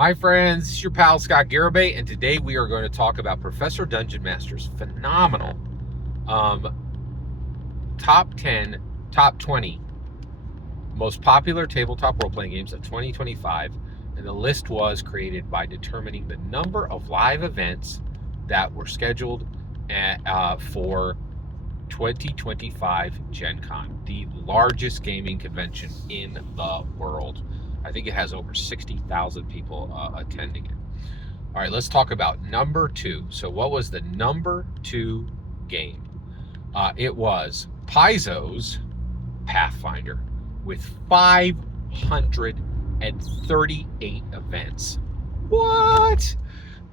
Hi friends, it's your pal Scott Garibay, and today we are going to talk about Professor Dungeon Master's phenomenal um, top 10, top 20 most popular tabletop role-playing games of 2025, and the list was created by determining the number of live events that were scheduled for 2025 Gen Con, the largest gaming convention in the world. I think it has over 60,000 people attending it. All right, let's talk about number two. So what was the number two game? It was Paizo's Pathfinder with 538 events. What?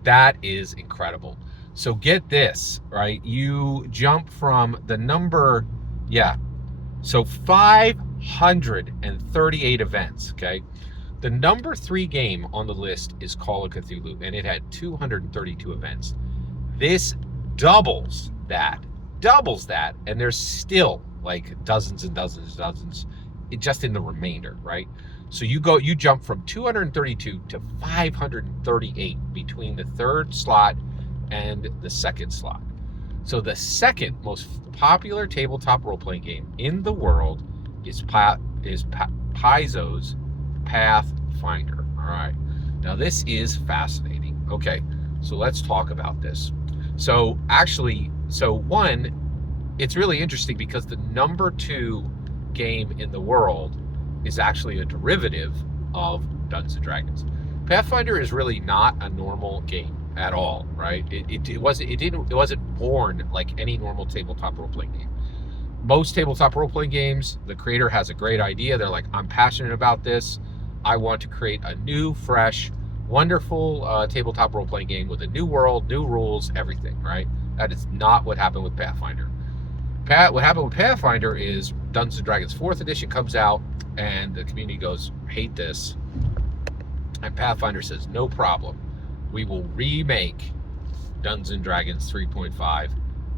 That is incredible. So get this, right? You jump from the number, so 538 events, okay? The number 3 game on the list is Call of Cthulhu, and it had 232 events. This doubles that, and there's still like dozens and dozens and dozens just in the remainder, right? So you jump from 232 to 538 between the third slot and the second slot. So the second most popular tabletop role-playing game in the world is Paizo's Pathfinder. All right. Now this is fascinating. Okay, so let's talk about this. So one, it's really interesting because the number 2 game in the world is actually a derivative of Dungeons and Dragons. Pathfinder is really not a normal game at all, right? It wasn't born like any normal tabletop role-playing game. Most tabletop role-playing games, the creator has a great idea. They're like, I'm passionate about this. I want to create a new, fresh, wonderful tabletop role-playing game with a new world, new rules, everything, right? That is not what happened with Pathfinder. What happened with Pathfinder is Dungeons & Dragons 4th edition comes out, and the community goes, hate this. And Pathfinder says, no problem. We will remake Dungeons & Dragons 3.5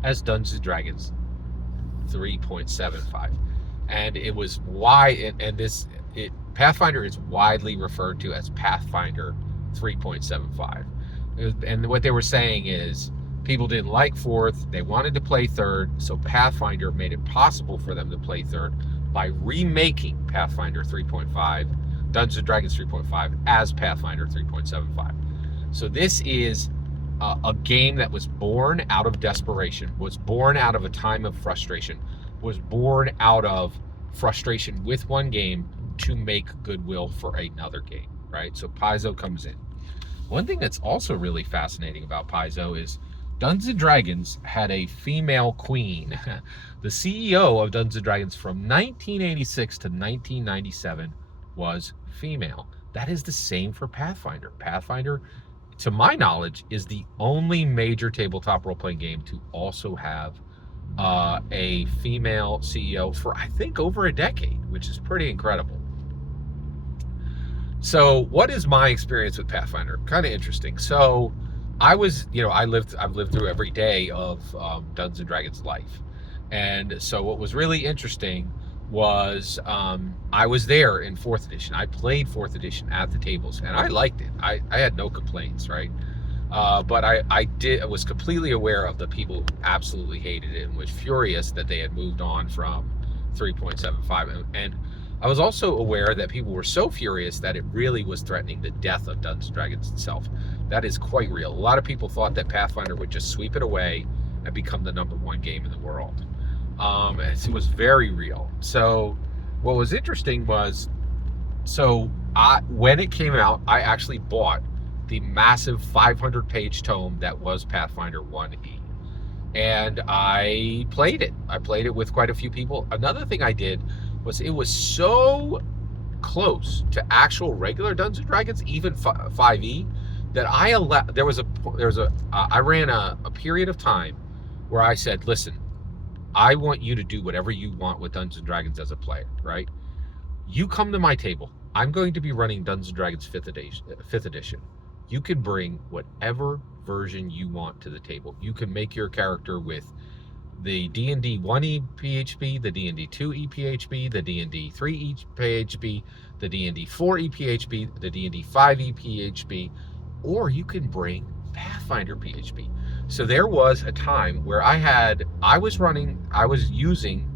as Dungeons & Dragons 3.75. And it was Pathfinder is widely referred to as Pathfinder 3.75. And what they were saying is people didn't like 4th, they wanted to play 3rd, so Pathfinder made it possible for them to play 3rd by remaking Pathfinder 3.5, Dungeons & Dragons 3.5 as Pathfinder 3.75. So this is a game that was born out of desperation, was born out of a time of frustration, was born out of frustration with one game to make goodwill for another game, right? So Paizo comes in. One thing that's also really fascinating about Paizo is Dungeons & Dragons had a female queen. The CEO of Dungeons & Dragons from 1986 to 1997 was female. That is the same for Pathfinder. Pathfinder, to my knowledge, is the only major tabletop role-playing game to also have a female CEO for, I think, over a decade, which is pretty incredible. So what is my experience with Pathfinder? Kind of interesting. So I've lived through every day of Dungeons & Dragons life. And so what was really interesting was I was there in 4th edition. I played 4th edition at the tables, and I liked it. I had no complaints, right? But I was completely aware of the people who absolutely hated it and was furious that they had moved on from 3.75. And I was also aware that people were so furious that it really was threatening the death of Dungeons & Dragons itself. That is quite real. A lot of people thought that Pathfinder would just sweep it away and become the number 1 game in the world. It was very real. So what was interesting was, when it came out, I actually bought the massive 500-page tome that was Pathfinder 1E. And I played it. I played it with quite a few people. Another thing I did was it was so close to actual regular Dungeons & Dragons, even 5E, that I ran a period of time where I said, listen, I want you to do whatever you want with Dungeons & Dragons as a player, right? You come to my table. I'm going to be running Dungeons & Dragons 5th edition. You can bring whatever version you want to the table. You can make your character with the D&D 1 EPHB, the D&D 2 EPHB, the D&D 3 EPHB, the D&D 4e PHB, the D&D 5e PHB, or you can bring Pathfinder PHB. So there was a time where I was using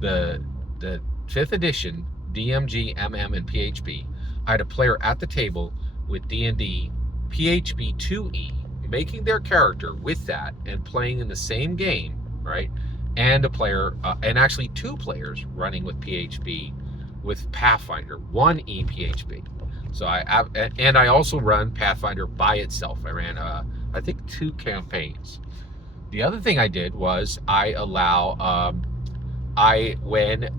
the 5th edition DMG, MM, and PHB. I had a player at the table with D&D PHB 2e, making their character with that and playing in the same game, right? And a player, and actually 2 players running with PHB with Pathfinder 1e PHB. So I also run Pathfinder by itself. I ran I think 2 campaigns. The other thing I did was I allow when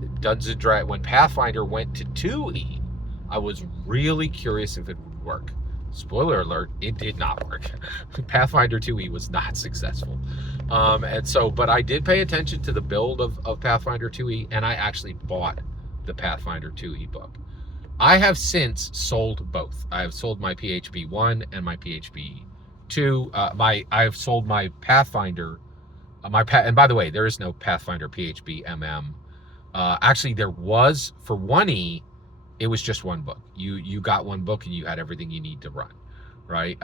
Pathfinder went to 2e, I was really curious if it would work. Spoiler alert, it did not work. Pathfinder 2e was not successful. But I did pay attention to the build of Pathfinder 2e, and I actually bought the Pathfinder 2e book. I have since sold both. I have sold my PHB 1 and my PHB 2. I have sold my Pathfinder, and by the way, there is no Pathfinder PHB MM. Actually, there was for 1e. It was just one book. You got one book and you had everything you need to run, right?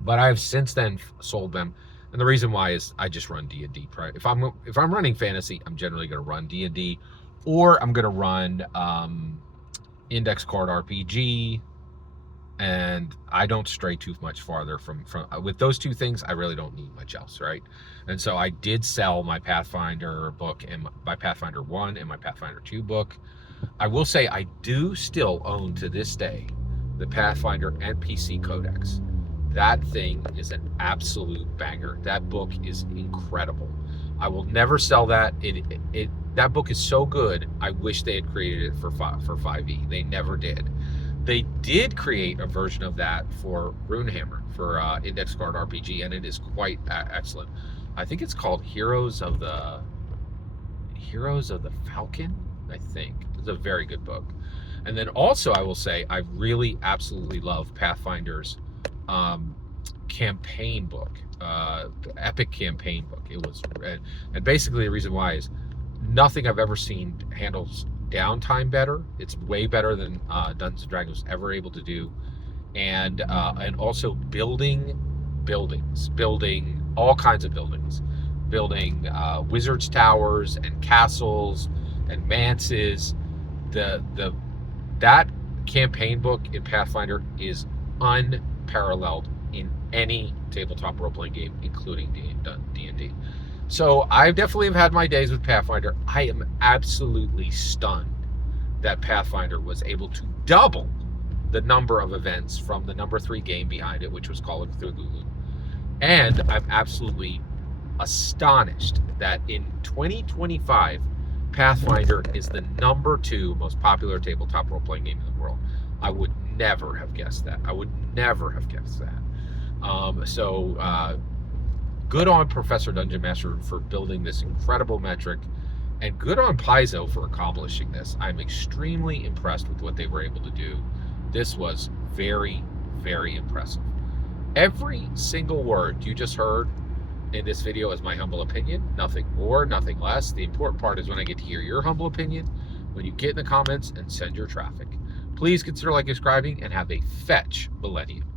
But I've since then sold them, and the reason why is I just run D&D. If I'm running fantasy, I'm generally going to run D&D, or I'm going to run index card RPG, and I don't stray too much farther from with those 2 things. I really don't need much else, right? And so I did sell my Pathfinder book and my Pathfinder 1 and my Pathfinder 2 book. I will say I do still own to this day the Pathfinder NPC Codex. That thing is an absolute banger. That book is incredible. I will never sell that. That book is so good. I wish they had created it for 5e. They never did. They did create a version of that for Runehammer, for Index Card RPG, and it is quite excellent. I think it's called Heroes of the Falcon, I think. It's a very good book. And then also I will say I really absolutely love Pathfinder's campaign book, epic campaign book. It was, and basically the reason why is nothing I've ever seen handles downtime better. It's way better than Dungeons and Dragons was ever able to do, and also building all kinds of buildings, building wizards' towers and castles and manses. That campaign book in Pathfinder is unparalleled in any tabletop role-playing game, including D&D. So I definitely have had my days with Pathfinder. I am absolutely stunned that Pathfinder was able to double the number of events from the number 3 game behind it, which was Call of Cthulhu. And I'm absolutely astonished that in 2025, Pathfinder is the number 2 most popular tabletop role-playing game in the world. I would never have guessed that. Good on Professor Dungeon Master for building this incredible metric, and good on Paizo for accomplishing this. I'm extremely impressed with what they were able to do. This was very, very impressive. Every single word you just heard in this video is my humble opinion. Nothing more, nothing less. The important part is when I get to hear your humble opinion, when you get in the comments and send your traffic. Please consider liking, subscribing, and have a fetch millennium.